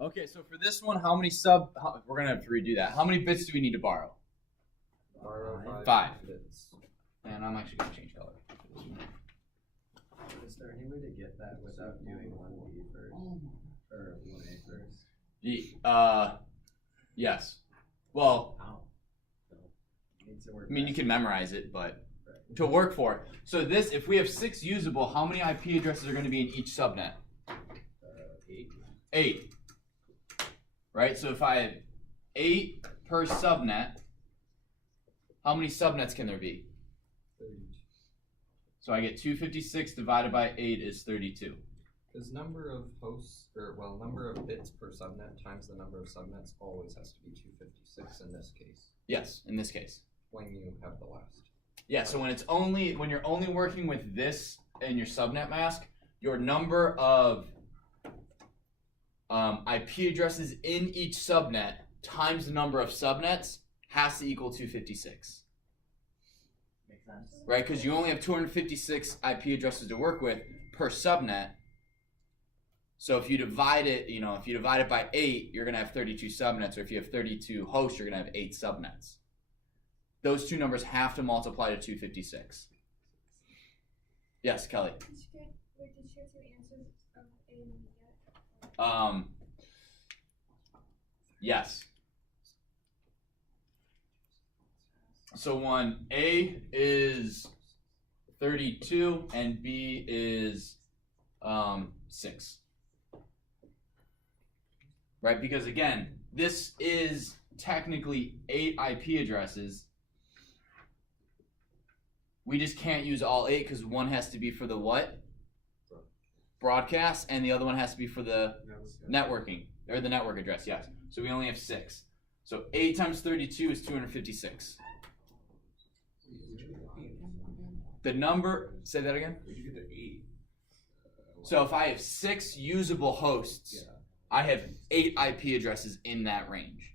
Okay, so for this one, we're going to have to redo that. How many bits do we need to borrow? Borrow 5 bits. And I'm actually going to change color. Is there any way to get that without doing 1B first? Or 1A first? Yes. Well, I I mean, you can memorize it, but to work for it. So this, if we have 6 usable, how many IP addresses are going to be in each subnet? 8. 8. Right? So if I have 8 per subnet, how many subnets can there be? 30. So I get 256 divided by 8 is 32. Because number of hosts, number of bits per subnet times the number of subnets always has to be 256 in this case. Yes, in this case. When you have the last. Yeah, so when you're only working with this and your subnet mask, your number of IP addresses in each subnet times the number of subnets has to equal 256. Makes sense. Right? Because you only have 256 IP addresses to work with per subnet. So if you divide it, by 8, you're gonna have 32 subnets, or if you have 32 hosts, you're gonna have 8 subnets. Those two numbers have to multiply to 256. Yes, Kelly. Did you get two answers of A and B yet? Yes. So A is 32 and B is 6. Right? Because again, this is technically 8 IP addresses. We just can't use all 8 because one has to be for the what? Broadcast, and the other one has to be for the networking, or the network address, yes. So we only have 6. So 8 times 32 is 256. The number, say that again? Where'd you get the 8? So if I have 6 usable hosts, I have 8 IP addresses in that range.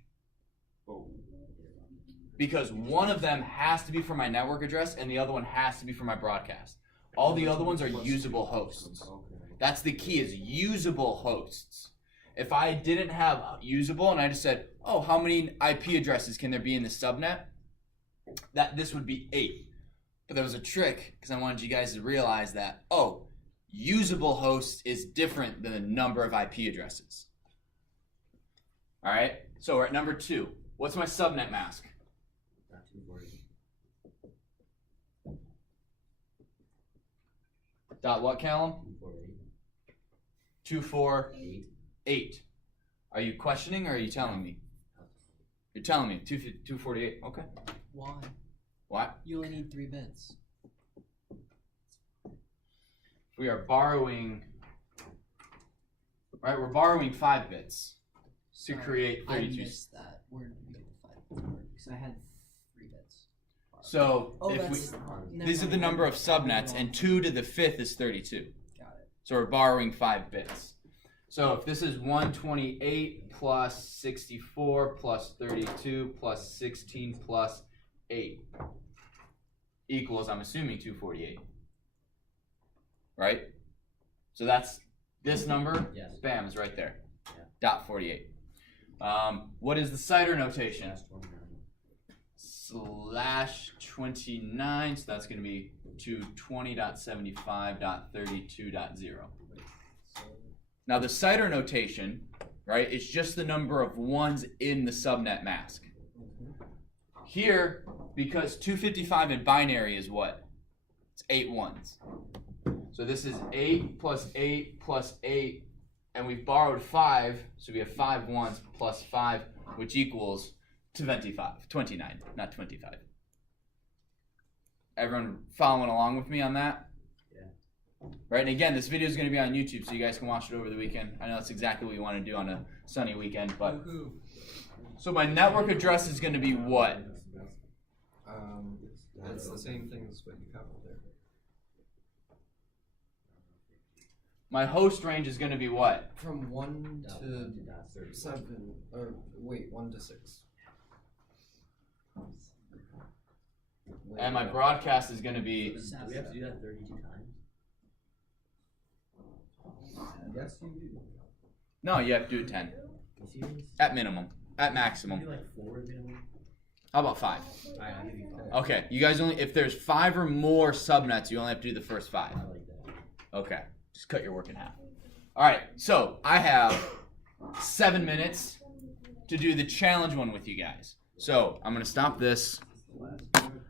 Because one of them has to be for my network address and the other one has to be for my broadcast. All the other ones are usable hosts. That's the key, is usable hosts. If I didn't have usable and I just said, oh, how many IP addresses can there be in the subnet? This would be 8. But there was a trick, because I wanted you guys to realize that, oh, usable hosts is different than the number of IP addresses. All right, so we're at number 2. What's my subnet mask? Dot what, Callum? 248. Are you questioning or are you telling me? You're telling me 248. Okay. Why? Why? You only need 3 bits. We are borrowing. Right, we're borrowing 5 bits to create 32. I missed that. Where did we get the 5 bits? Because I had 3 bits. So Never these are the mind. number of subnets, and 2 to the 5th is 32. Got it. So we're borrowing 5 bits. So if this is 128 plus 64 plus 32 plus 16 plus 8 equals, I'm assuming, 248. Right? So that's this number. Yes. Bam, is right there. Yeah. Dot 48. What is the CIDR notation? /29, so that's going to be 220.75.32.0. Now the CIDR notation, right, is just the number of ones in the subnet mask. Here, because 255 in binary is what? It's 8 ones. So this is 8 plus 8 plus 8, and we've borrowed 5, so we have 5 ones plus 5, which equals 29, not 25. Everyone following along with me on that? Yeah. Right, and again, this video is going to be on YouTube, so you guys can watch it over the weekend. I know that's exactly what you want to do on a sunny weekend, but so my network address is going to be what? It's the same thing as what you have there. My host range is going to be what? From 1 to 7, or wait, 1 to 6. And my broadcast is going to be. Do we have to do that 32 times? Yes, you do. No, you have to do it 10. You serious? At minimum. At Do maximum. like 4 minimum? How about 5? Alright, I'll give you 5. Okay, you guys only, if there's 5 or more subnets, you only have to do the first 5. I like that. Okay, just cut your work in half. Alright, so I have 7 minutes to do the challenge one with you guys. So I'm gonna stop this. Last one.